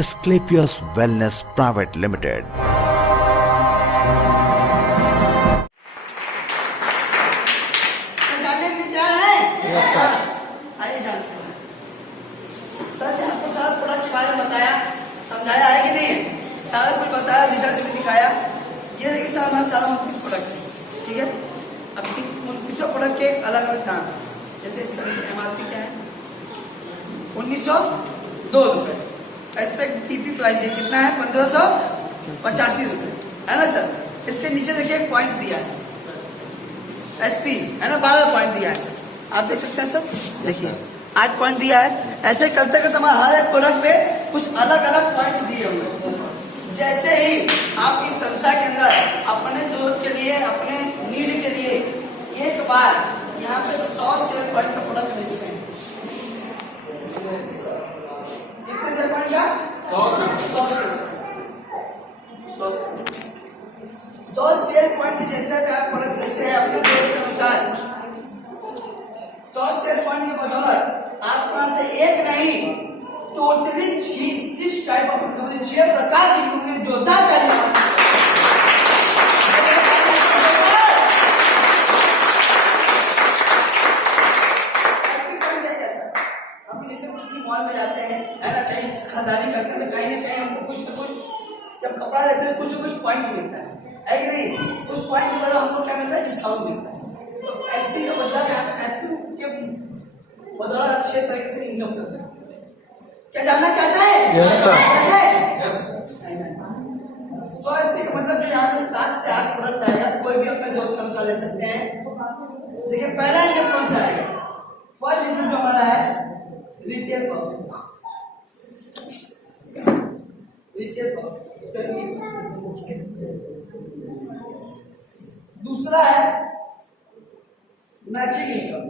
Asclepius Wellness Private Limited. Yes sir. आइए जानते हैं सर ने आपको सारा प्रोडक्ट के बारे में बताया, समझाया है कि नहीं? सारा कुछ बताया, रिजल्ट भी दिखाया। ये देखिए सर हमारा सारा 29 प्रोडक्ट है, ठीक है। अब 29 प्रोडक्ट के अलग अलग दाम है। जैसे इसका MRP क्या है 1902 रुपये। इस पे TP प्राइस है कितना है 1585 रुपये, है ना सर। इसके नीचे देखिए एक पॉइंट दिया है SP, है ना, 12 पॉइंट दिया है सर। आप देख सकते हैं सर, देखिए 8 पॉइंट दिया है। ऐसे करते करते हमारा हर एक प्रोडक्ट पे कुछ अलग अलग पॉइंट दिए हुए हैं। जैसे ही आपकी संस्था के अंदर अपने जरूरत के लिए, अपने नीड के लिए एक बार यहाँ पे 100 शेयर पॉइंट का प्रोडक्ट खरीदते हैं। कितने शेयर पॉइंट का 100 शेयर पॉइंट के जैसे भी आप प्रोडक्ट लेते हैं अपने जरूरत के अनुसार, 100 शेयर पॉइंट की बदौलत आपके पास से एक नहीं टोटली 6 टाइप ऑफ रिकवरी, 6 प्रकार की रिकवरी जोता करें। हम इसे किसी मॉल में जाते हैं, है ना, कहीं खरीदारी करते हैं, कहीं ना कहीं हमको कुछ ना कुछ जब कपड़ा लेते हैं कुछ ना कुछ पॉइंट मिलता है कि नहीं? उस पॉइंट की वजह हमको क्या मिलता है? डिस्काउंट मिलता है। तो SP का बदला SP के बदला अच्छे तरीके से इनकम कर सकते हैं। क्या जानना चाहते हैं? Yes sir. कैसे? 100 SP का मतलब जो यहाँ पे 7 से 8 प्रोडक्ट आएगा, कोई भी अपने जरूरत के अनुसार ले सकते हैं। देखिए पहला इनकम कौन सा है? फर्स्ट इनकम जो हमारा है रिटेल पब्लिक, दूसरा है मैचिंग इनकम,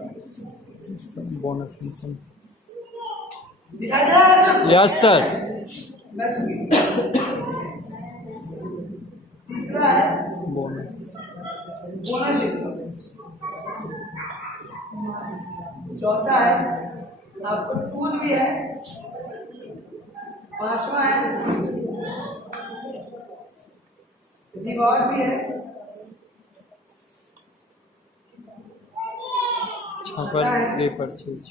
बोनस इनकम। दिखाई दे रहा है सब? Yes sir. Matching income. तीसरा है बोनस इनकम। चौथा है आपको टूल भी है। पांचवा है रिवॉर्ड भी है। रीपरचेज,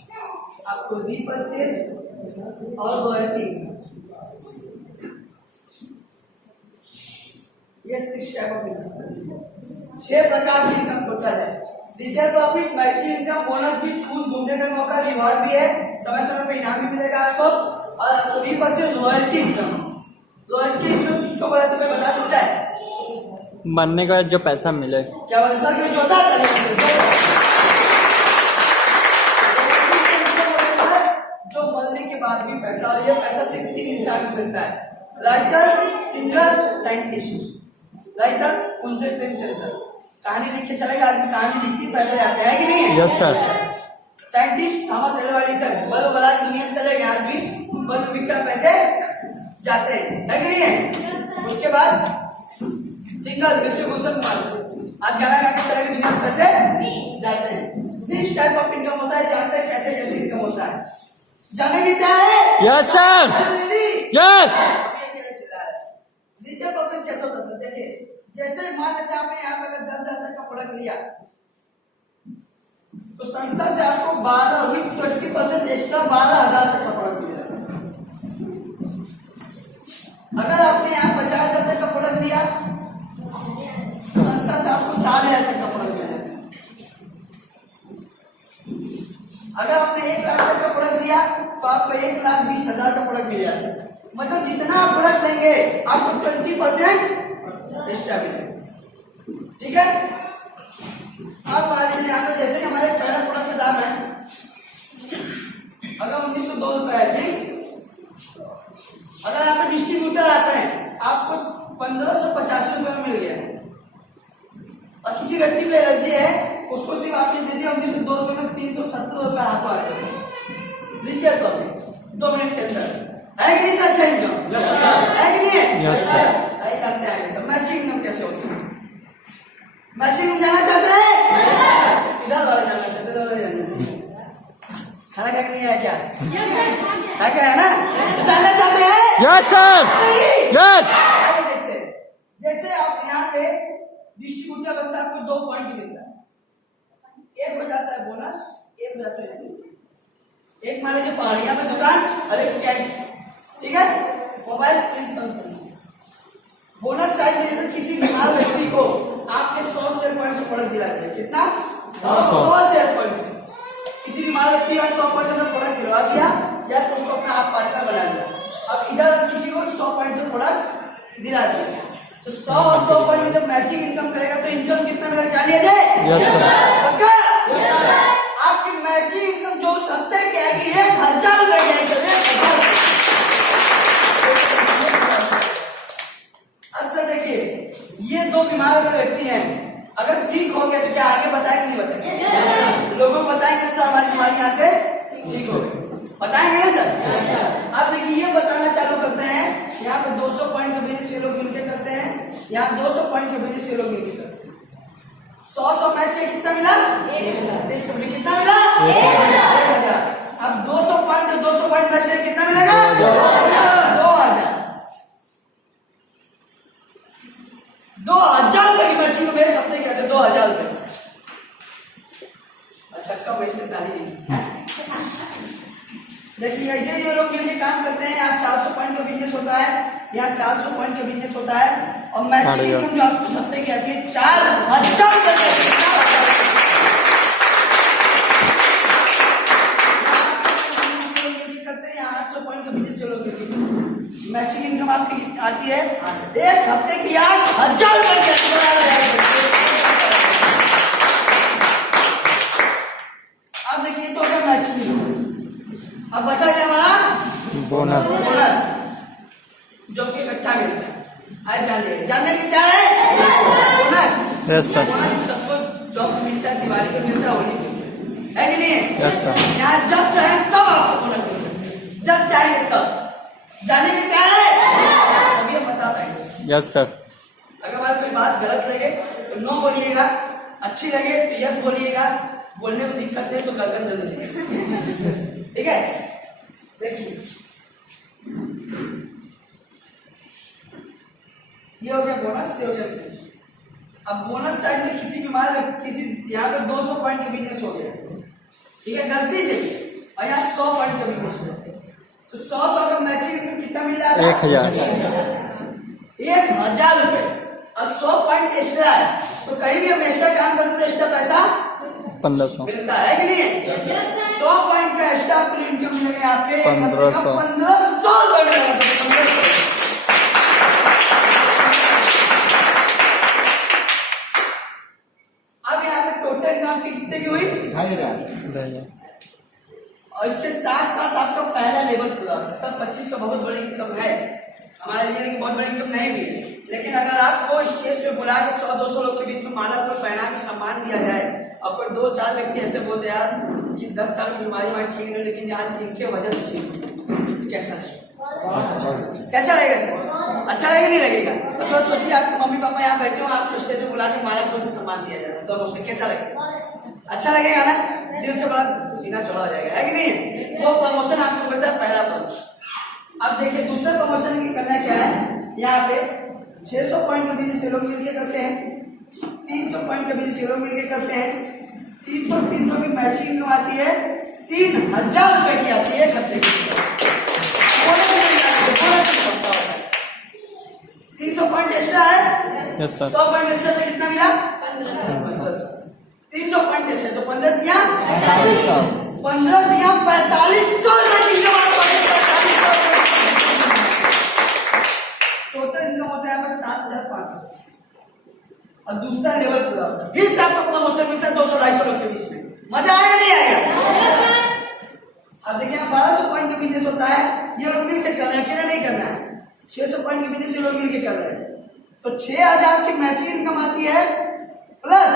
आपको रीपरचेज और लॉयल्टी, ये 6 टाइप ऑफ इनकम, 6 प्रकार की इनकम टोटल है। Retail profit, matching income, bonus भी, टूल, घूमने का मौका, रिवॉर्ड भी है, समय समय पे इनाम भी मिलेगा आपको, और आपको repurchase, loyalty income. Loyalty income किसको बोलते हैं बता सकता है? बनने का जो पैसा मिले। क्या बोलते सर कि जोता जो मरने के बाद भी पैसा, और ये पैसा सिर्फ 3 इंसान को मिलता है, राइटर, सिंगर, साइंटिस्ट। राइटर उनसे प्रेमचंद सर, कहानी लिख के चलेगा आदमी, कहानी लिखती पैसा जाते हैं कि नहीं? Yes sir. Scientist Thomas Alva Edison, bulb बला दुनिया से चले गए आदमी, बल्ब बिककर पैसे जाते हैं, है कि नहीं है? उसके बाद सिंगर विश्व भूषण कुमार, आप गाना गा के चले गए दुनिया से पैसे जाते हैं। 6 टाइप ऑफ इनकम होता है, जानते हैं कैसे कैसे इनकम होता है? जानेंगे क्या है? Yes sir. Yes. Retail profit कैसे होता है? देखिए जैसे मान लेते हैं आपने यहाँ पर 10,000 तक का प्रोडक्ट लिया, तो संस्था से आपको 20% एक्स्ट्रा 12,000 तक का प्रोडक्ट मिलेगा। अगर आपने यहाँ 50,000 तक का प्रोडक्ट लिया, संस्था से आपको 60,000 तक का प्रोडक्ट मिलेगा। अगर आपने 1 लाख तक का प्रोडक्ट लिया तो आपको 1,20,000 का प्रोडक्ट मिल जाता है। मतलब जितना आप प्रोडक्ट लेंगे आपको 20% एक्स्ट्रा मिलेगा, ठीक है। आप मान लीजिए यहाँ पे जैसे हमारे पहला प्रोडक्ट का दाम है अगर 1902 रुपए है, ठीक। अगर यहाँ पे डिस्ट्रीब्यूटर आते हैं आपको 1585 रुपए में मिल गया, और किसी व्यक्ति को एलर्जी है उसको सिर्फ आपने दे दिया 1902 रुपए में 370 रुपए हाथों आते हैं। लिखिए तो 2 मिनट के अंदर, है कि नहीं सर? अच्छा इनकम है कि नहीं है? Yes sir. करते हैं सब। मैचिंग इनकम कैसे होती है? मैचिंग इनकम जाना चाहते हैं? इधर वाले जाना चाहते हैं? खाना खा के नहीं है क्या? है क्या, है ना? जानना चाहते हैं? यस सर यस आगे देखते हैं। जैसे आप यहाँ पे डिस्ट्रीब्यूटर बनता है, आपको 2 पॉइंट मिलता है। एक हो जाता है बोनस, एक हो जाता है रिसीव। एक मान लीजिए पहाड़िया में दुकान और एक कैंट, ठीक है। मोबाइल प्लीज बंद करना। बोनस साइड में जैसे किसी बीमार व्यक्ति को आपके 100 शेयर पॉइंट से प्रोडक्ट दिला जाए, कितना 100 शेयर पॉइंट से किसी बीमार व्यक्ति का 100% का प्रोडक्ट दिलवा दिया या तो उसको अपना आप पार्टनर बना दिया। अब इधर किसी को 100 पॉइंट से प्रोडक्ट दिला दिया, तो 100 और 100 पॉइंट में जब मैचिंग इनकम करेगा तो इनकम कितना मिलेगा जानिए जाए। यस सर पक्का? आपकी मैचिंग इनकम जो उस हफ्ते की आएगी 1000 रुपए की आएगी। अच्छा देखिए, ये 2 बीमार व्यक्ति हैं, अगर ठीक हो गया तो क्या आगे बताएंगे नहीं बताएंगे? लोगों को बताएंगे सर हमारी बीमारी यहाँ से ठीक हो गई, बताएंगे ना सर? आप देखिए ये बताना चालू करते हैं, यहाँ पे 200 पॉइंट के बिजनेस ये लोग मिलकर करते हैं, यहाँ 200 पॉइंट के बिजनेस ये लोग मिलकर करते हैं। 100 मैच के कितना मिला? 1000 में कितना मिला? 1000। अब 200 पॉइंट मैच के कितना मिलेगा? 2000। 2000 रुपए की मैचिंग में मेरे हफ्ते क्या 2000 रुपए। अच्छा कम इसमें ताली नहीं। देखिए ऐसे ये लोग मिलकर काम करते हैं। यहाँ 400 पॉइंट का बिजनेस होता है, यहाँ 400 पॉइंट का बिजनेस होता है और मैचिंग इनकम जो आपको हफ्ते की आती है 4000 रुपए करते हैं। 800 पॉइंट का बिजनेस लोग मैचिंग इनकम आपकी आती है एक हफ्ते की 8000 रुपए। अब देखिए तो क्या मैचिंग इनकम। अब बचा क्या हमारा बोनस जो कि इकट्ठा मिलता है। आज जानने की क्या है बोनस? यस सर बोनस सबको जॉब मिलता है, दिवाली को मिलता है, होली को मिलता है कि नहीं? यस सर यहाँ जब चाहे तब आपको बोनस मिल सकता है, जब चाहेंगे तब। जानने की क्या है अभी हम बता पाएंगे। यस सर अगर हमारी कोई बात गलत लगे तो नो बोलिएगा, अच्छी लगे तो यस बोलिएगा, बोलने में दिक्कत है तो गर्दन जल्दी देगा, ठीक है। देखिए ये हो गया बोनस, ये हो गया रिसीव। अब बोनस साइड में किसी बीमार किसी यहाँ पे 200 पॉइंट का बिजनेस हो गया, ठीक है, गलती से और यहाँ 100 पॉइंट का बिजनेस हो गया, तो 100 का मैचिंग कितना मिल रहा है? 1000 रुपए। अब 100 पॉइंट एक्स्ट्रा है तो कहीं भी हम एक्स्ट्रा काम करते तो एक्स्ट्रा पैसा 1500 मिलता है कि नहीं? 100 पॉइंट का एक्स्ट्रा आपको इनकम मिलेगा यहाँ पे 1500 रुपए मिलेगा। अब यहाँ पे टोटल इनकम की कितने की हुई? 2000 और इसके साथ साथ आपका पहला लेवल पूरा होगा। सब 2500 बहुत बड़ी इनकम है हमारे लिए, लेकिन बहुत बड़ी इनकम नहीं भी है। लेकिन अगर आपको स्टेज पे बुला के 100-200 लोग के बीच में माला पर पहना के सम्मान दिया जाए और फिर 2-4 व्यक्ति ऐसे बोलते यार कि 10 साल की बीमारी में ठीक है लेकिन आज इनके वजह से ठीक, तो कैसा कैसा लगेगा सर? अच्छा लगेगा नहीं लगेगा? तो सोचिए आपके मम्मी पापा यहाँ बैठे हो, आपको स्टेज पे बुला के माला पर सम्मान दिया जाए तो उससे कैसा लगेगा? अच्छा लगेगा ना, दिल से बड़ा सीना चौड़ा हो जाएगा, है कि नहीं? वो प्रमोशन आपको करता है पहला प्रमोशन। अब देखिए दूसरा प्रमोशन की करना क्या है, यहाँ पे 600 पॉइंट के बिजनेस लोग मिलकर करते हैं, 300 पॉइंट के बिजनेस लोग मिलकर करते हैं, 300 की मैचिंग इनकम आती है 3000 रुपए की आती है एक हफ्ते की। 300 पॉइंट एक्स्ट्रा है, यस सर 100 पॉइंट एक्स्ट्रा से कितना मिला? 1500। 300 पॉइंट एक्स्ट्रा तो 15 दिया 4500 टोटल इनकम होता है 7500 और दूसरा लेवल पूरा होता है। फिर से आपको प्रमोशन मिलता है 200-250 लोग के बीच में। मजा आएगा नहीं आएगा? अब देखिए 1200 पॉइंट का बिजनेस होता है, ये लोग मिलकर कर रहे हैं, अकेला नहीं करना है। 600 पॉइंट के बिजनेस ये लोग मिलकर कर रहे हैं तो 6000 की मैचिंग इनकम आती है प्लस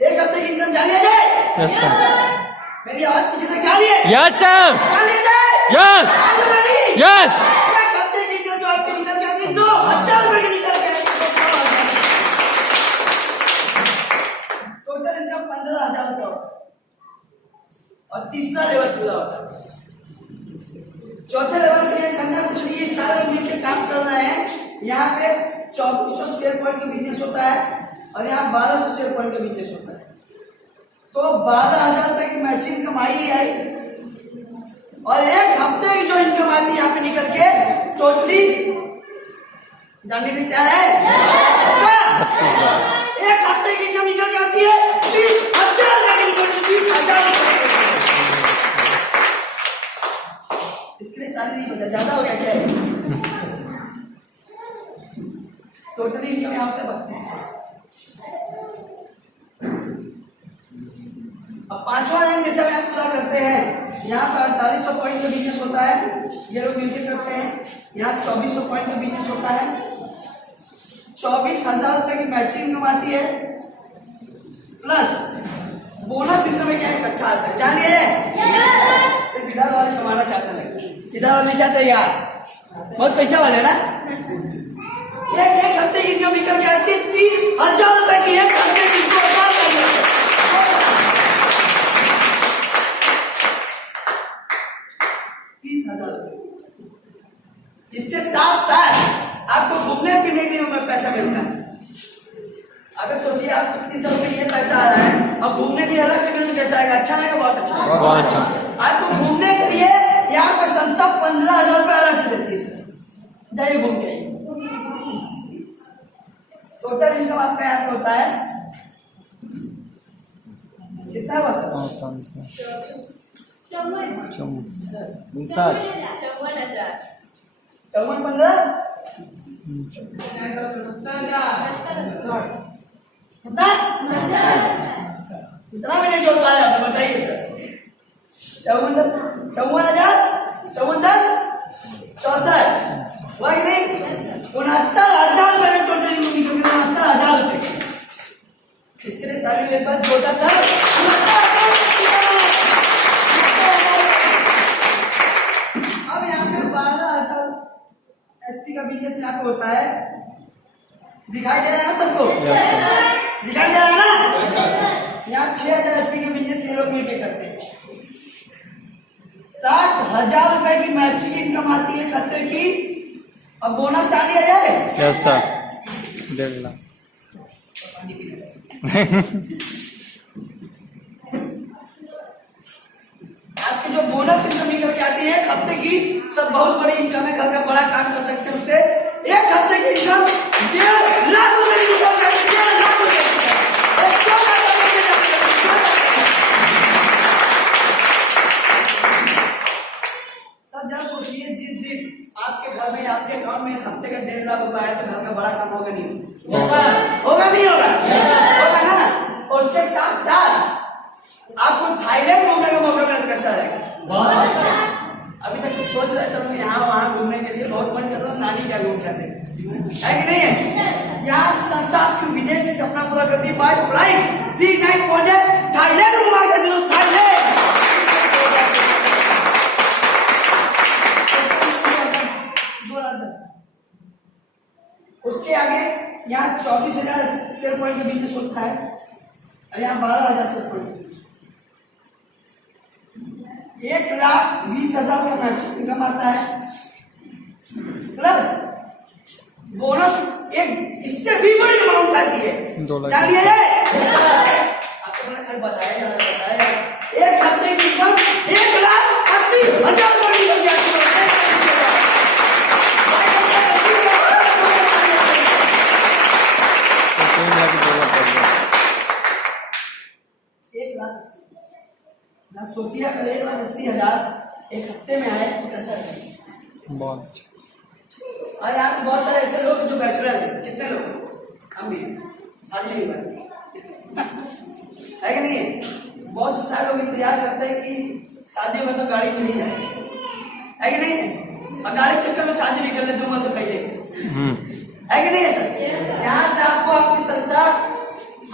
एक हफ्ते की इनकम जानिए जाए। यस सर मेरी आवाज पीछे तक जा रही है? यस सर जानिए जाए? यस यस एक हफ्ते की इनकम जो आपकी निकल के आती है 2000 रुपए की निकल के टोटल इनकम 15000 रुपए होता है और तीसरा लेवल पूरा होता है। चौथे लेवल के लिए करना कुछ नहीं, यहाँ पे 2400 शेयर पॉइंट का बिजनेस होता है और यहाँ 1200 शेयर पॉइंट का बिजनेस होता है। तो 12,000 रुपए की मैचिंग कमाई आई और एक हफ्ते की जो इनकम आती है यहाँ पे निकल के टोटली जानने के लिए तैयार है? एक हफ्ते की इनकम निकल के आती है 30,000 रुपए की निकल के 30,000 रुपए। इसके लिए ताली नहीं बजा, ज्यादा हो गया क्या है? टोटली इनकम यहाँ पे 32। अब पांचवा दिन जैसे हम पूरा करते हैं, यहाँ पर 4800 पॉइंट का बिजनेस होता है, ये लोग मिलकर करते हैं। यहाँ 2400 पॉइंट का बिजनेस होता है, 24,000 रुपए की मैचिंग इनकम आती है प्लस बोनस इनकम क्या इकट्ठा आता है। जानिए सिर्फ इधर वाले कमाना चाहते हैं, इधर वाले नहीं चाहते यार, बहुत पैसा वाले ना। एक हफ्ते की इनकम निकल के आती है 30,000 रुपए की, एक हफ्ते की 30,000 रुपए। इसके साथ साथ आपको घूमने फिरने के लिए पैसा मिलता है। अगर सोचिए आपको 30,000 रुपए ये पैसा आ रहा है, अब घूमने के लिए अलग से मिलने कैसा आएगा? अच्छा रहेगा, बहुत अच्छा, बहुत अच्छा। आपको घूमने के लिए यहाँ पर संस्था 15,000 रुपए अलग से देती है। जाइए घूम के आइए। टोटल इनकम आपका यहाँ पे होता है कितना? बस 54,15 इतना भी नहीं जोड़ पा रहे आप, बताइए सर। 54,10 54,000 54,10 64 वही नहीं 69,000 रुपए टोटल इनकम निकल 69,000 रुपए। इसके लिए ताली मेरे पास जोरदार सर। अब यहाँ पे 12,000 एसपी का बिजनेस यहाँ पे होता है, दिखाई दे रहा है ना सबको? दिखाई दे रहा है ना? यहाँ 6,000 एसपी के बिजनेस ये लोग मिलकर करते हैं। 7,000 रुपए की मैचिंग इनकम आती है खतरे की। अब बोनस आ लिया जाए? Yes sir, 1.5 lakh. आपकी जो बोनस इनकम निकल के आती है एक हफ्ते की, सब बहुत बड़ी इनकम है, घर का बड़ा काम कर सकते हैं उससे। एक हफ्ते की इनकम 1.5 लाख रुपए निकल जाती है। 1.5 लाख रुपए सर, जब सोचिए जिस दिन आपके घर में आपके अकाउंट में एक हफ्ते का 1.5 लाख रुपए आए तो घर का बड़ा काम होगा नहीं? होगा नहीं होगा? होगा ना। और उसके साथ साथ आपको थाईलैंड घूमने का मौका मिला तो कैसा रहेगा? अभी तक तो सोच रहे थे लोग यहाँ वहां घूमने के लिए, बहुत मन करता था नानी क्या घूम के आते है कि नहीं है? यहाँ संस्था आपकी विदेश से सपना पूरा करती है। By flight 3 night 4 day Thailand घुमा के दिलो, थाईलैंड। उसके आगे यहाँ 24,000 शेयर पॉइंट का बिजनेस होता है और यहाँ 12,000 शेयर पॉइंट। 1,20,000 का मैचिंग इनकम आता है प्लस बोनस एक इससे भी बड़ी अमाउंट आती है। 2 लाख। जानिए आपको मैंने खैर बताया एक हफ्ते की इनकम 1,80,000 रुपए निकल गया। सोचिए अगर 1,80,000 एक हफ्ते में आए तो कैसा रहेगा? बहुत अच्छा। और यहाँ पे बहुत सारे ऐसे लोग जो बैचलर हैं, कितने लोग? हम भी शादी नहीं हुआ है कि नहीं? बहुत से सारे लोग इंतजार करते हैं कि शादी में तो गाड़ी मिल ही जाए, है कि नहीं? और गाड़ी चक्कर में शादी भी कर लेते हैं से पहले, है कि नहीं है सर? यहाँ से आपको आपकी संस्था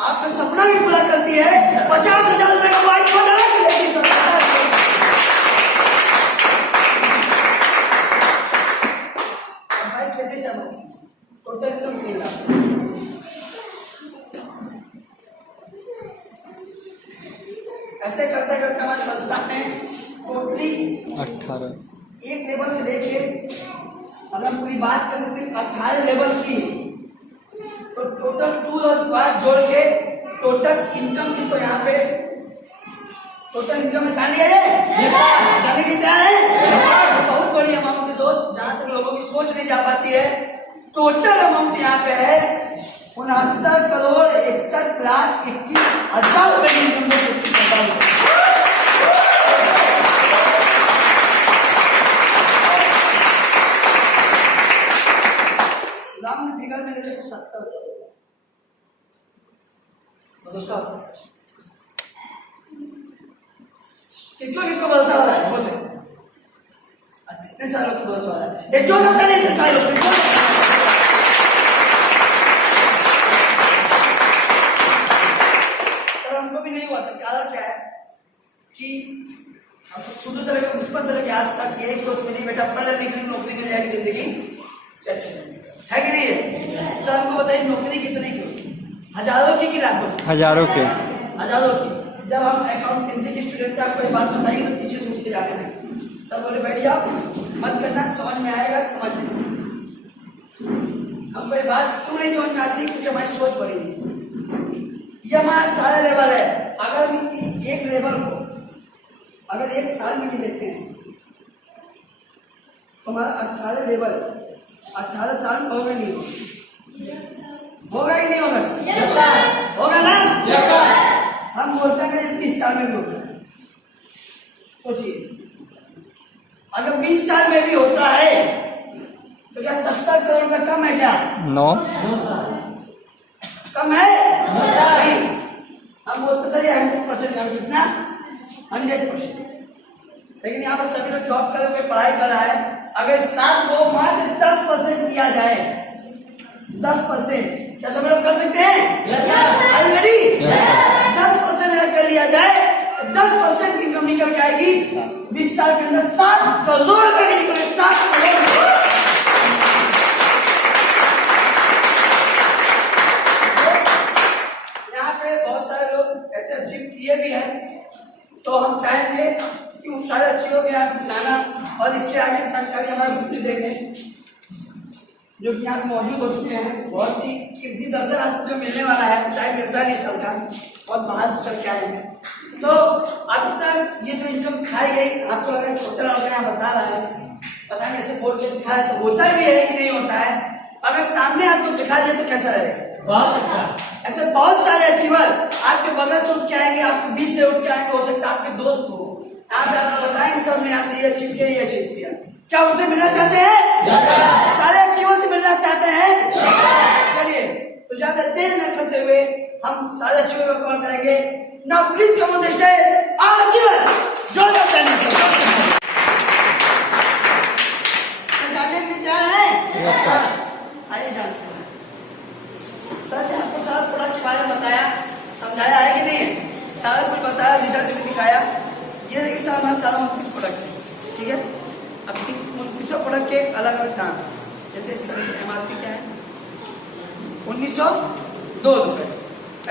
आपका सपना भी पूरा करती है। 50,000 रुपए का वाइट बोर्ड अलग से देती है सरकार। भाई खेते समय टोटल इनकम 3 लाख। ऐसे करते करते हमारी संस्था में टोटली 18 एक लेवल से लेके अगर पूरी यदि बात करें सिर्फ 18 लेवल की, तो टोटल 2 और 5 जोड़ के टोटल इनकम की, तो यहाँ पे टोटल इनकम में जान लिया जाने की तैयार है। बहुत बड़ी अमाउंट है दोस्त, जहां तक लोगों की सोच नहीं जा पाती है। टोटल अमाउंट यहाँ पे है 69,61,21,000 रुपए की इनकम राउंड फिगर में 70 किसको भरोसा हो रहा है? अच्छा, इतने सालों को भरोसा हो रहा है, ये जो होता है इतने सालों को सर हमको भी नहीं हुआ था। कारण क्या है कि शुरू से लेकर बचपन से लेकर आज तक यही सोच में नहीं बेटा पढ़ लिख नौकरी मिल जाएगी, जिंदगी सेट है कि नहीं है? सर हमको बताइए नौकरी कितनी की? हजारों की लाखों की? हजारों की। जब हम अकाउंटेंसी के स्टूडेंट का कोई बात बताएंगे तो पीछे सोच के जाने में सर बोले बैठ जाओ, मत करना, समझ में आएगा समझ लेना। हम कोई बात क्यों नहीं समझ में आती? क्योंकि हमारी सोच बड़ी नहीं है। ये हमारा 18 लेवल है। अगर हम इस एक लेवल को अगर 1 साल में भी लेते हैं तो हमारा 18 लेवल 18 साल में होगा नहीं होगा कि नहीं होगा सर? होगा ना? हम बोलते हैं 20 साल में भी होगा। सोचिए अगर 20 साल में भी होता है तो क्या 70 करोड़ का कम है क्या? नो कम है नहीं। हम बोलते सर 100% हम कितना 100%, लेकिन यहाँ पर सभी लोग जॉब कर कोई पढ़ाई कर रहा है। अगर स्टाफ को मात्र 10% किया जाए, 10%, क्या सभी लोग कर सकते हैं? Are you ready? 10% अगर कर लिया जाए तो 10% इनकम निकल के आएगी 20 साल के अंदर 7 करोड़ रुपए की निकले। 7 करोड़। यहाँ पे बहुत सारे लोग ऐसे अचीव किए भी हैं, तो हम चाहेंगे कि उन सारे अचीवों के यहाँ जाना और इसके आगे जानकारी हमारे ग्रुप में देखें जो कि यहाँ मौजूद हो चुके हैं। बहुत ही कीमती दर्शन आपको मिलने वाला है, टाइम मिलता नहीं सबका, और बाहर से चल के आए हैं। तो अभी तक ये जो इनकम खाई गई आपको लगा छोटा लड़का यहाँ बता रहा है, पता नहीं ऐसे बोल के दिखा है, होता भी है कि नहीं होता है? अगर सामने आपको दिखा दिया तो कैसा रहेगा? बहुत अच्छा। ऐसे बहुत सारे अचीवर आपके बगल से उठ के आएंगे, आपके बीच से उठ के आएंगे, हो सकता है आपके दोस्त हो, आप बताएंगे सब ने यहाँ से ये अचीव किया, ये अचीव किया। क्या उनसे मिलना चाहते हैं? सारे अचीवर से मिलना चाहते हैं? चलिए तो ज्यादा देर न करते हुए हम सारे अचीवर को कॉल करेंगे। Now please come on the stage all achiever join up करने से जानने के लिए तैयार हैं? Yes sir. आइए जानते हैं। सर ने आपको सारा प्रोडक्ट के बारे में बताया, समझाया है कि नहीं? सारा कुछ बताया, रिजल्ट भी दिखाया। ये देखिए सर हमारा सारा 29 प्रोडक्ट है, ठीक है? अब 2900 प्रोडक्ट के अलग अलग दाम, जैसे इसका MRP क्या है 1902 रुपए।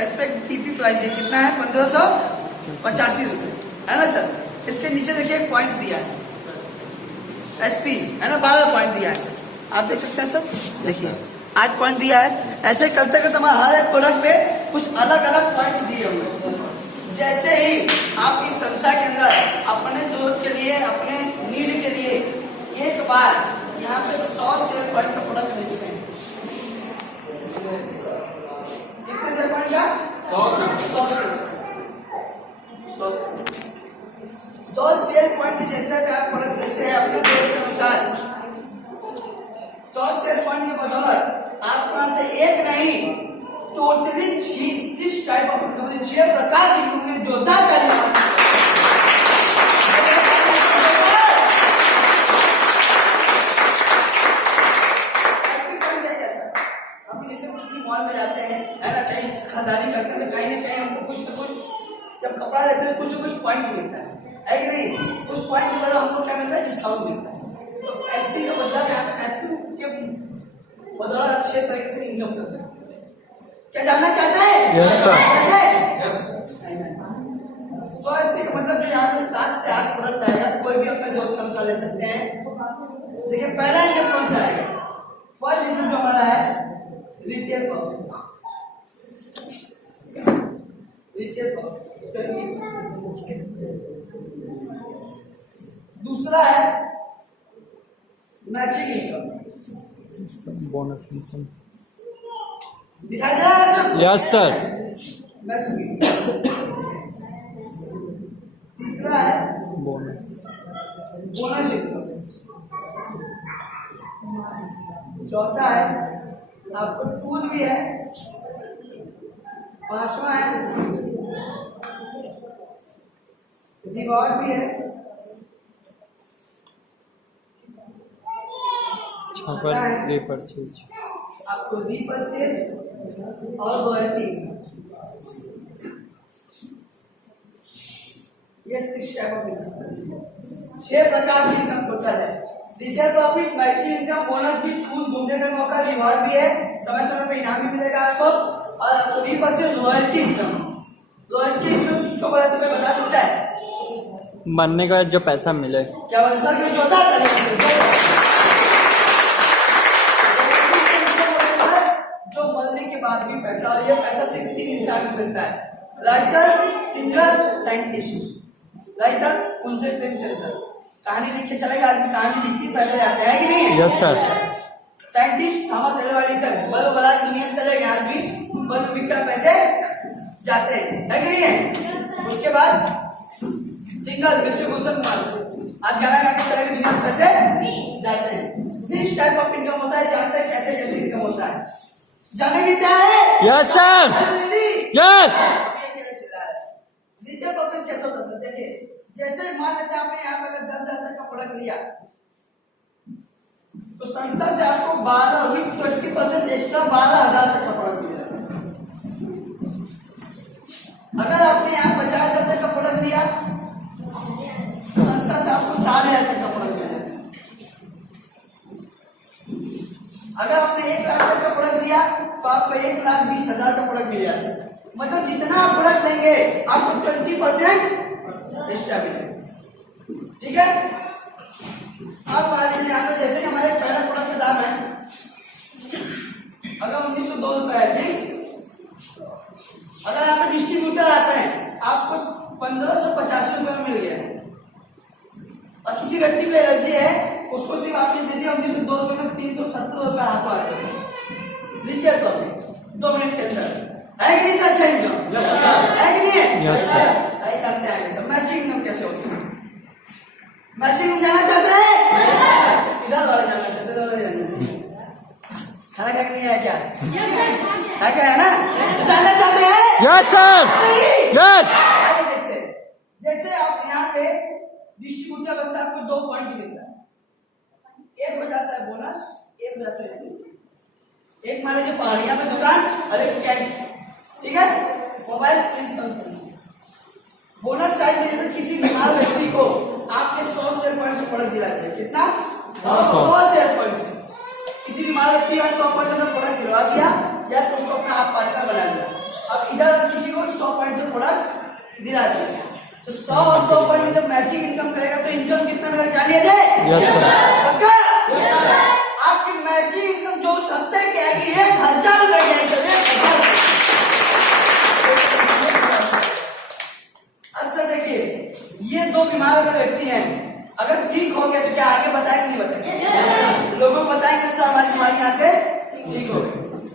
इस पे TP प्राइस है कितना है 1585 रुपए, है ना सर? इसके नीचे देखिए एक पॉइंट दिया है SP, है ना? 12 पॉइंट दिया है सर, आप देख सकते हैं सर, देखिए 8 पॉइंट दिया है। ऐसे करते करते हमारे हर एक प्रोडक्ट पे कुछ अलग अलग पॉइंट दिए हुए। जैसे ही आप इस संस्था के अंदर अपने जरूरत के लिए, अपने नीड के लिए एक बार यहाँ पे 100 शेयर पॉइंट का प्रोडक्ट खरीदते हैं। कितने शेयर पॉइंट का? 100 शेयर पॉइंट जैसे भी आप प्रोडक्ट लेते हैं अपने जरूरत के अनुसार, 100 शेयर पॉइंट की बदौलत आपके पास से एक नहीं टोटली 6 टाइप ऑफ कंपनी, 6 प्रकार की कंपनी जोता कर मॉल में जाते हैं, है ना, कहीं खरीदारी करते हैं, कहीं ना कहीं हमको कुछ ना कुछ जब कपड़ा लेते हैं कुछ ना कुछ पॉइंट मिलता है कि नहीं? उस पॉइंट के बाद हमको क्या मिलता है? डिस्काउंट मिलता है। तो SP का मतलब है SP के बदौलत अच्छे तरीके से इनकम कर सकते हैं। क्या जानना चाहते हैं? Yes sir. कैसे? 100 SP का मतलब जो यहाँ पे 7 से 8 प्रोडक्ट आएगा, कोई भी अपने जरूरत के अनुसार ले सकते हैं। देखिए पहला ये कौन सा आएगा? Retail profit, retail profit. दूसरा है मैचिंग इनकम, बोनस इनकम। दिखाई दे रहा है सब? Yes sir. Matching income. तीसरा है बोनस। Bonus income. चौथा है आपको टूल भी है। पांचवा है रिवॉर्ड भी है। छापर रीपरचेज, आपको रीपरचेज और लॉयल्टी, ये 6 टाइप ऑफ इनकम, 6 प्रकार की इनकम टोटल है। Retail profit, matching income, bonus भी, फूल घूमने का मौका, रिवॉर्ड भी है, समय समय पे इनाम भी मिलेगा आपको, और आपको repurchase, loyalty income. Loyalty income किसको बोला तुम्हें बता सकता है? मरने का जो पैसा मिले। क्या बोला सर? जो होता है जो मरने के बाद भी पैसा, और ये पैसा सिर्फ 3 इंसान को मिलता है, राइटर, सिंगर, साइंटिस्ट। राइटर उनसे प्रेमचंद सर, कहानी लिख के चलेगा आदमी, कहानी लिखती पैसा जाता है कि नहीं? Yes sir. Scientist Thomas Alva Edison, bulb बना दुनिया से चले गए आदमी, बल्ब बिकता पैसे जाते हैं, है कि नहीं है? उसके बाद सिंगर मिस्टर गुलशन कुमार, आज गाना गा के चले गए, दुनिया से पैसे जाते हैं। 6 टाइप ऑफ इनकम होता है, जानते हैं कैसे कैसे इनकम होता है? जानेंगे क्या है? Yes sir. Yes. Retail profit कैसे होता है? देखिए, जैसे मान लेते हैं आपने यहाँ पर 10,000 तक का प्रोडक्ट लिया, तो संस्था से आपको 20% एक्स्ट्रा 12,000 तक का प्रोडक्ट मिलेगा। अगर आपने यहाँ 50,000 तक का प्रोडक्ट लिया, संस्था से आपको 60,000 तक का प्रोडक्ट मिलेगा। अगर आपने 1 लाख तक का प्रोडक्ट लिया, तो आपको 1,20,000 का प्रोडक्ट मिल जाता है। मतलब जितना आप प्रोडक्ट लेंगे आपको 20% एक्स्ट्रा मिलेगा। ठीक है? आप मान लीजिए यहाँ पे जैसे हमारे पहला प्रोडक्ट का दाम है अगर 1902 रुपए है, ठीक? अगर यहाँ पे डिस्ट्रीब्यूटर आते हैं, आपको 1585 रुपए में मिल गया, और किसी व्यक्ति को एलर्जी है, उसको सिर्फ आपने दे दिया 1902 रुपए में 370 रुपए हाथों आ गए। रिटेल प्रॉफिट 2 मिनट के अंदर है कि नहीं सर? अच्छा इनकम है कि नहीं है? Yes sir. आई जानते हैं सर मैचिंग इनकम कैसे होती है? मैचिंग इनकम जानना चाहते हैं? इधर वाले जानना चाहते हैं, इधर वाले जानना खाना खा के नहीं है क्या? है क्या, है ना? जानना चाहते हैं? Yes sir. यस। आइए देखते हैं। जैसे आप यहाँ पे डिस्ट्रीब्यूटर बनता है, आपको 2 पॉइंट मिलता है। एक हो जाता है बोनस, एक हो जाता है इंसेंटिव। एक मान लीजिए पहाड़िया में दुकान और एक कैंटीन, ठीक है? मोबाइल बोनस साइड में जैसे किसी बीमार व्यक्ति को आपके 100 शेयर पॉइंट से प्रोडक्ट दिलाते हैं। कितना? 100 शेयर पॉइंट से। किसी बीमार व्यक्ति का 100% का प्रोडक्ट दिलवा दिया, या तो उसको अपना आप पार्टनर बना दिया। अब इधर किसी को 100 पॉइंट से प्रोडक्ट दिला दिया, तो 100 और 100 पॉइंट में जब मैचिंग इनकम करेगा तो इनकम कितना मिलेगा जानिए दे? Yes sir. पक्का? आपकी मैचिंग इनकम जो सप्ताह की आएगी 1,000 रुपए। अच्छा देखिए, ये 2 बीमार अगर व्यक्ति हैं, अगर ठीक हो गया तो क्या आगे बताएंगे नहीं बताएंगे? लोगों को बताएंगे सर हमारी बीमारी यहाँ से ठीक हो गई,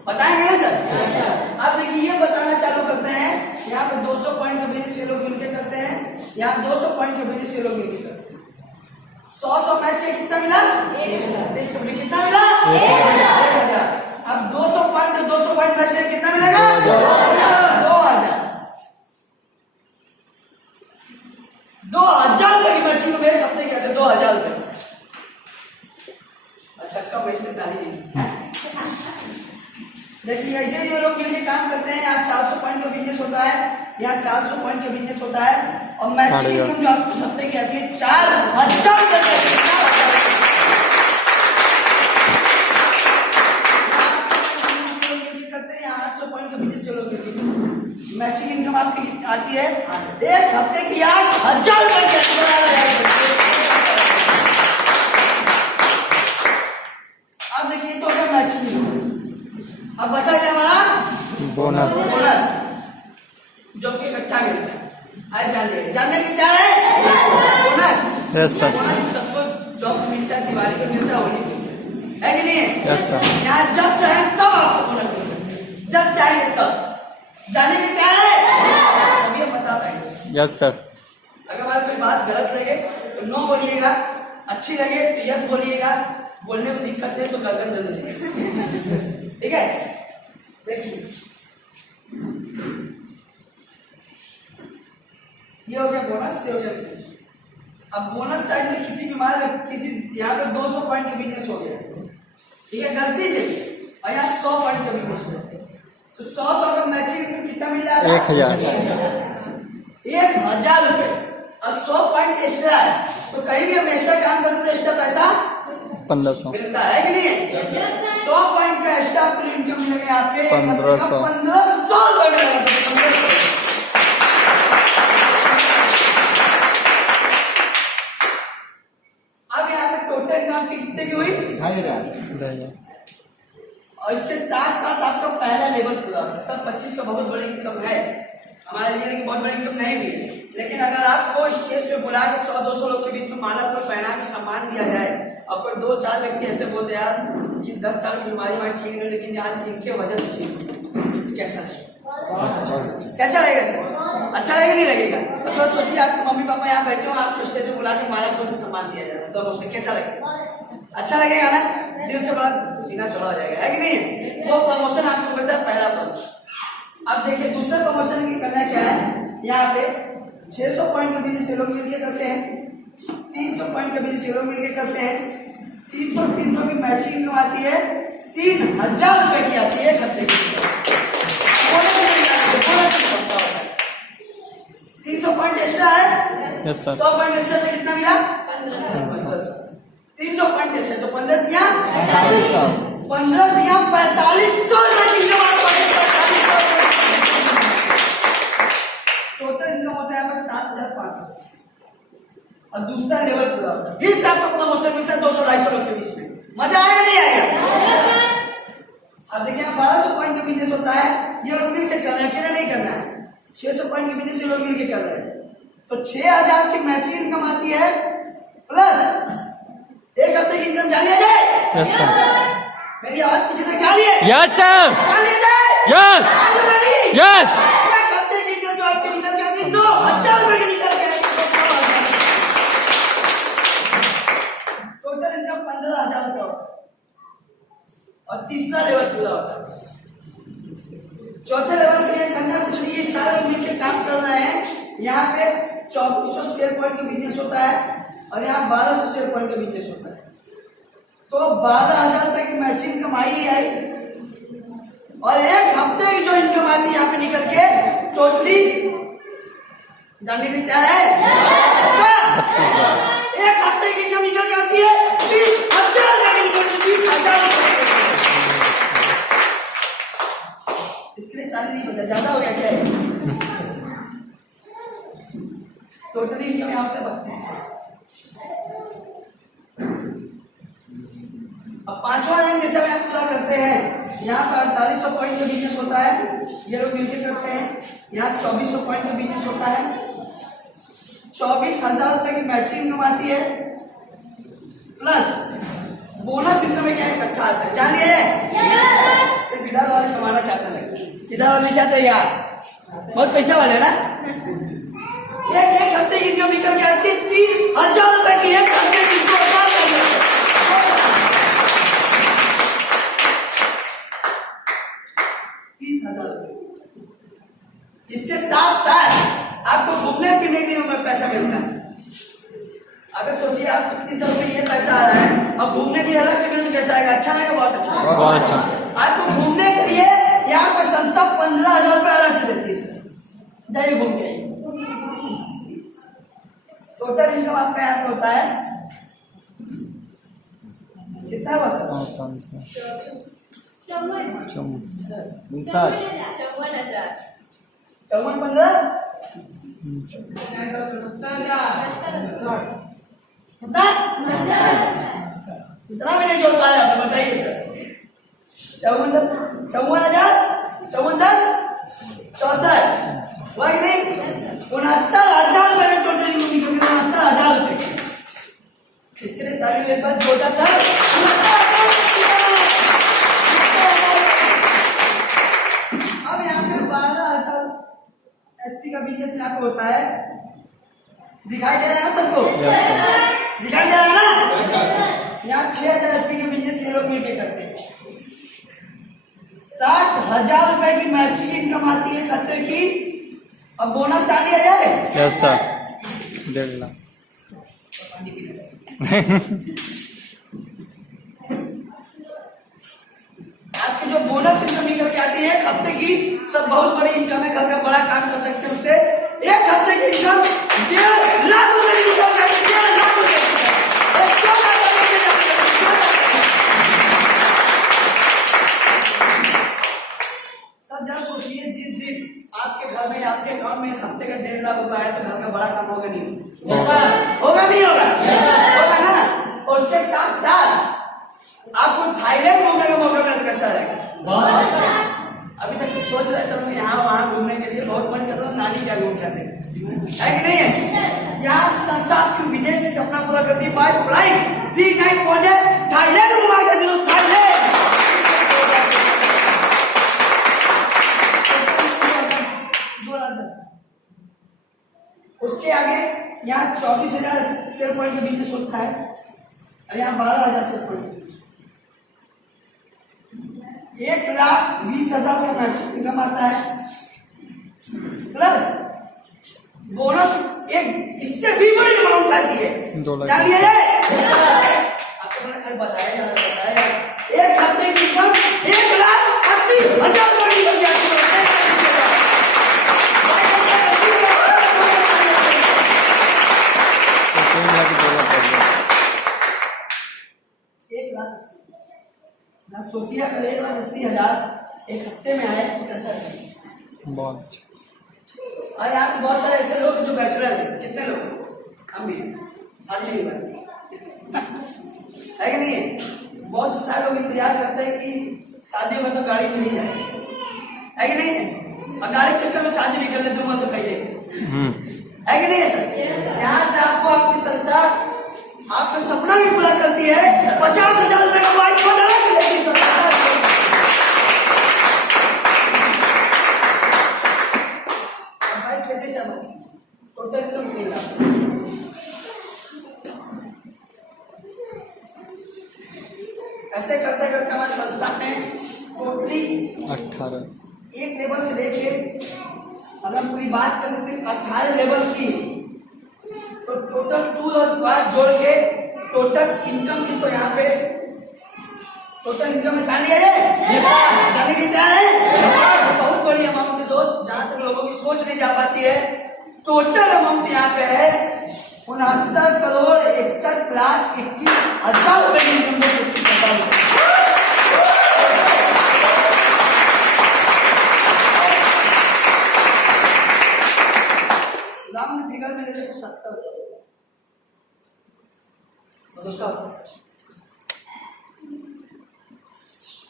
बताएंगे ना सर? आप देखिए ये बताना चालू करते हैं, यहाँ पे 200 पॉइंट के बिजनेस ये लोग मिलकर करते हैं, यहाँ 200 पॉइंट के बिजनेस ये लोग मिलकर करते हैं। 100 मैच के कितना मिला? 1,000। कितना मिला? 1,000। अब 200 पॉइंट मैच के कितना मिलेगा? 2,000। 2,000 रुपए की मैचिंग में मेरे हफ्ते गया था 2,000 रुपए। अच्छा कब इसने ताली दी? देखिए ऐसे ये लोग मिलकर काम करते हैं। यहाँ 400 पॉइंट का बिजनेस होता है, यहाँ 400 पॉइंट का बिजनेस होता है, और मैचिंग इनकम जो आपको हफ्ते की आती है 4,000 करते हैं। यहाँ 800 पॉइंट का बिजनेस से लोग मिलकर मैचिंग इनकम आपकी आती है एक हफ्ते की 8,000 अब देखिए तो क्या मैचिंग अब बचा क्या हमारा बोनस बोनस, जो कि इकट्ठा मिलता है। आज जानने की क्या है बोनस। यस सर बोनस सबको जॉब मिलता है, दिवाली पे मिलता है, होली पे मिलता है कि नहीं? यस सर यहाँ जब चाहे तब आपको बोनस मिल सकता है, जब चाहेंगे तब। जानने की क्या है तभी हम बता पाएंगे। यस सर अगर हमारी कोई बात गलत लगे तो नो बोलिएगा, अच्छी लगे तो यस बोलिएगा, बोलने में दिक्कत है तो गर्दन जल्दी देंगे। ठीक है, देखिए ये हो गया बोनस, ये हो गया इंसेंटिव। अब बोनस साइड में किसी बीमार किसी यहाँ पे 200 पॉइंट का बिजनेस हो गया, ठीक है, गलती से, और यहाँ 100 पॉइंट का बिजनेस हो गया, तो 100 का मैचिंग में कितना मिल रहा है? 1000 रुपए। अब 100 पॉइंट एक्स्ट्रा है, तो कहीं भी हम एक्स्ट्रा काम करते तो एक्स्ट्रा पैसा 1500 मिलता है कि नहीं? 100 पॉइंट का एक्स्ट्रा आपको इनकम मिलेगा आपके 1500 1500 रुपए। अब यहाँ पे टोटल इनकम की कितने की हुई? 2500 और इसके साथ साथ आपका पहला लेवल पूरा होगा। सब 2500 बहुत बड़ी इनकम है हमारे लिए, लेकिन बहुत बड़ी इनकम नहीं भी है। लेकिन अगर आपको स्टेज पे बुला के 100-200 लोग के बीच में माला पर पहना के सम्मान दिया जाए, और फिर 2-4 व्यक्ति ऐसे बोलते यार कि 10 साल की बीमारी हमारी ठीक नहीं, लेकिन आज इनके वजह से ठीक, तो कैसा लगेगा? कैसा लगेगा सर? अच्छा लगेगा नहीं लगेगा? तो सोचिए आपके मम्मी पापा यहाँ बैठे हो, आपको स्टेज पे बुला के माला पर सम्मान दिया जाए, तो उससे कैसा लगेगा? अच्छा लगेगा ना, दिल से बड़ा सीना चौड़ा हो जाएगा, है कि नहीं? वो प्रमोशन आपको मिलता है पहला प्रमोशन। अब देखिए दूसरे प्रमोशन की करना क्या है, यहाँ पे 600 पॉइंट के बिजनेस लोग मिलकर करते हैं, 300 पॉइंट के बिजनेस लोग मिलकर करते हैं, 300 की मैचिंग आती है, 3000 रुपए की आती है एक हफ्ते की। 300 पॉइंट एक्स्ट्रा है, यस सर 100 पॉइंट एक्स्ट्रा से कितना मिला? 1500। 300 पॉइंट एक्स्ट्रा तो 15 दिया 4500 टोटल इनकम होता है 7500। और दूसरा लेवल पूरा होता है, फिर से आपको प्रमोशन मिलता है 200-250 लोग के बीच में। मजा आएगा नहीं आएगा? अब देखिए 1200 पॉइंट का बिजनेस होता है, ये लोग मिलकर कर रहे हैं, अकेला नहीं करना है। 600 पॉइंट के बिजनेस ये लोग मिलकर कर रहे हैं, तो 6000 की मैचिंग इनकम आती है, प्लस एक हफ्ते की इनकम जान लिया जाए। यस सर मेरी आवाज पीछे तक जा रही है? यस सर जान लिया जाए? यस यस एक हफ्ते की इनकम जो आपकी निकल के आती है 2000 रुपए की निकल के आती है। टोटल इनकम 15000 रुपए होता है। और तीसरा लेवल पूरा होता है। चौथे लेवल के लिए करना कुछ नहीं, सारे लोग मिलकर काम करना है। यहाँ पे 2400 शेयर पॉइंट का बिजनेस होता है, और यहाँ 1200 शेयर पॉइंट का बिजनेस होता है, तो 12000 रुपए की मैचिंग कमाई आई, और एक हफ्ते की जो इनकम आती है यहाँ पे निकल के टोटली जानने की क्या है? एक हफ्ते की इनकम निकल के आती है 20,000 रुपए की निकल के 20,000 रुपए। इसके लिए ताली नहीं बजा, ज्यादा हो गया क्या है? टोटली इनकम यहाँ पे 32। अब पांचवा दिन जैसे हम पूरा करते हैं, यहाँ पर 4800 पॉइंट का बिजनेस होता है, ये लोग मिलकर करते हैं। यहाँ 2400 पॉइंट का बिजनेस होता है, 24,000 रुपए की मैचिंग इनकम आती है, प्लस बोनस इनकम में क्या इकट्ठा आता है, जानिए? सिर्फ इधर वाले कमाना चाहते हैं, इधर वाले नहीं चाहते यार, बहुत पैसा वाले ना। एक हफ्ते की इनकम निकल के आती है 30,000 रुपए की, एक हफ्ते की 30,000 रुपए। इसके साथ साथ आपको घूमने फिरने के लिए पैसा मिलता है। अगर सोचिए आप 30,000 रुपये ये पैसा आ रहा है, अब घूमने के लिए अलग से मिले कैसा आएगा? अच्छा आएगा, बहुत अच्छा, बहुत अच्छा। आपको घूमने के लिए यहाँ पर संस्था 15,000 रुपये अलग से देती है, सर जाइए घूम के। टोटल इनकम आपका यहाँ पे होता है कितना हुआ सर? 54-15 इतना भी नहीं जोड़ पा रहे, आपने बताइए सर। 54-10 54,10 64 हुआ कि नहीं? 69,000 रुपए टोटल इनकम निकल गई, 69,000 रुपए। इसके लिए ताली एक बार छोटा सा अब यहाँ पे 12,000 एसपी का बिजनेस यहाँ पे होता है। दिखाई दे रहा है ना सबको? दिखाई दे रहा है ना? यहाँ 6,000 एसपी के बिजनेस ये लोग मिलकर करते हैं। 60,000 रुपए की मैचिंग इनकम आती है खतरे की। अब बोनस आ लिया जाए। Yes sir 1.5 lakh. आपकी जो बोनस इनकम निकल के आती है एक हफ्ते की, सब बहुत बड़ी इनकम है। घर का बड़ा काम कर सकते हैं उससे। एक हफ्ते की इनकम 1.5 लाख रुपए निकल जाए। 1.5 लाख रुपए सर जरा सोचिए, जिस दिन आपके घर में आपके अकाउंट में एक हफ्ते का 1.5 लाख रुपए आए तो घर का बड़ा काम होगा नहीं? होगा नहीं होगा? होगा ना। और उसके साथ साथ आपको थाईलैंड घूमने का मौका मिला तो कैसा रहेगा? अभी तक तो सोच रहे थे लोग यहाँ वहाँ घूमने के लिए, बहुत मन कर रहा नानी क्या घूम जाते है कि नहीं है? यहाँ संस्था आपकी विदेश से सपना पूरा करती है। By flight 3 night 4 day Thailand घुमा के दिलो। थाईलैंड उसके आगे यहाँ 24,000 शेयर पॉइंट का बिजनेस होता है और यहाँ 12,000 शेयर पॉइंट। 1,20,000 का मैचिंग इनकम आता है प्लस बोनस एक इससे भी बड़ी अमाउंट आती है। 2 लाख। जानिए आपको मैंने खैर बताया एक हफ्ते की इनकम 1,80,000 रुपए निकल जाती है। 1,80,000 ना सोचिए अगर 1,80,000 एक हफ्ते में आए तो कैसा रहेगा? बहुत अच्छा। और यहाँ पे बहुत सारे ऐसे लोग जो बैचलर हैं। कितने लोग? हम भी शादी नहीं हुआ है कि नहीं है? बहुत से सारे लोग इंतजार करते हैं कि शादी में तो गाड़ी मिल ही जाए, है कि नहीं है? और गाड़ी चक्कर में शादी भी कर लेते हैं से पहले, है कि नहीं है सर? यहाँ से आपको आपकी संस्था आपका सपना भी पूरा करती है। 50,000 रुपए का वाइट फोन अलग से लेती है सरकार। टोटल इनकम मिलेगा ऐसे करते करते हमारे संस्था में टोटली 18 एक लेवल से लेके अगर पूरी बात करें सिर्फ 18 लेवल की तो टोटल 2 और 5 जोड़ के टोटल इनकम की तो यहाँ पे टोटल इनकम में जाने के तैयार है। बहुत बड़ी अमाउंट है दोस्त, जहां तक लोगों की सोच नहीं जा पाती है। टोटल अमाउंट यहाँ पे है 69,61,21,000 रुपए की इनकम। राउंड फिगर में लेते 70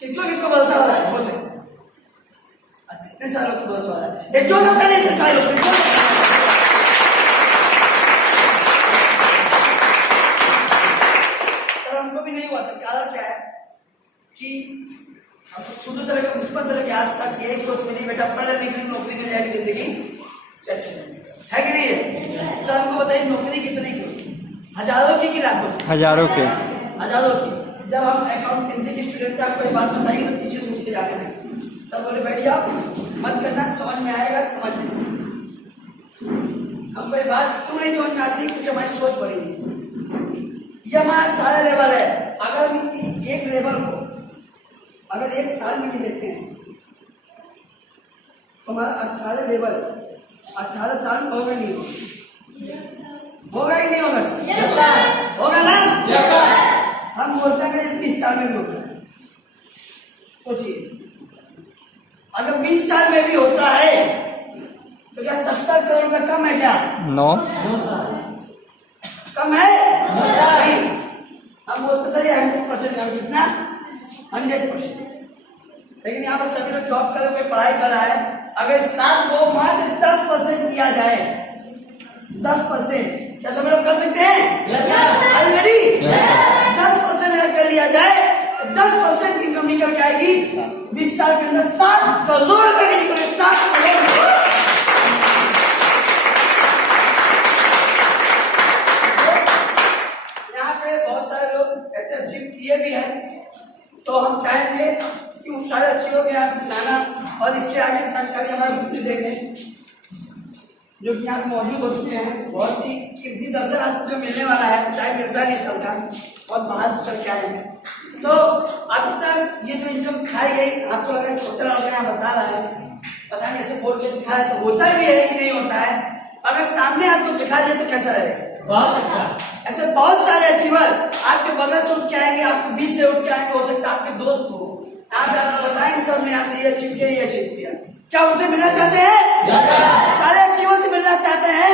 किसको किसको भरोसा हो रहा है? हो सकता है अच्छा इतने सालों को भरोसा हो रहा है। एक जो तो करे इतने सालों को सर हमको भी नहीं हुआ था। कारण क्या है कि शुरू से लेकर बचपन से लेकर आज तक यही सोच में नहीं बेटा पढ़ लिख के नौकरी मिल जाएगी, जिंदगी सेट है कि नहीं है? सर हमको बताइए नौकरी कितनी की? हजारों की लाखों की? हजारों की। जब हम अकाउंटेंसी के स्टूडेंट थे आपको ये बात बताएंगे तो पीछे सोच के जाने में सब बोले बैठ जाओ मत करना, समझ में आएगा समझ लेना। हमको ये बात क्यों नहीं समझ में आती? क्योंकि हमारी सोच बड़ी नहीं। ये हमारा 18 लेवल है। अगर हम इस एक लेवल को अगर 1 साल में भी लेते हैं तो हमारा 18 लेवल 18 साल होगा नहीं होगा कि नहीं होगा सर? होगा ना? हम बोलते हैं कि 20 साल में भी होगा। सोचिए अगर 20 साल में भी होता है तो क्या 70 करोड़ का कम है क्या? नो कम है नहीं। हम बोलते सर 100% कम। कितना? 100%। लेकिन यहाँ पर सभी लोग जॉब कर रहे, पढ़ाई कर रहा है। अगर स्टाफ को मात्र 10% किया जाए, 10%, क्या सभी लोग कर सकते हैं? Are you ready? 10% अगर कर लिया जाए, 10% इनकम निकल के आएगी 20 साल के अंदर 60 करोड़ रुपए की निकले, 60 करोड़। यहाँ पे बहुत सारे लोग ऐसे अचीव किए भी हैं, तो हम चाहेंगे कि उन सारे अचीवों के यहाँ लाना और इसके आगे जानकारी हमारे ग्रुप में देखें, जो कि यहाँ मौजूद हो चुके हैं। बहुत ही कीमती दर्शन आपको मिलने वाला है, टाइम मिलता नहीं सबका, और बाहर से चल के आए हैं। तो अभी तक ये जो इनकम खाई गई, आपको लगा छोटा लड़का यहाँ बता रहा है, पता नहीं ऐसे बोल के दिखा है, होता भी है कि नहीं होता है। अगर सामने आपको दिखा दिया तो कैसा रहेगा? बहुत अच्छा। ऐसे बहुत सारे अचीवर आपके बगल से उठ के आएंगे, आपके बीच से उठ के आएंगे, हो सकता है आपके दोस्त हो, आप बताएंगे सब ने यहाँ से ये अचीव किया, ये अचीव किया। क्या उनसे मिलना चाहते हैं? सारे अचीवर से मिलना चाहते हैं?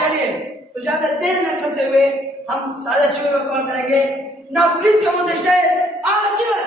चलिए, तो ज्यादा देर न करते हुए हम सारे अचीवर को कॉल करेंगे। Now please come on the stage all achiever.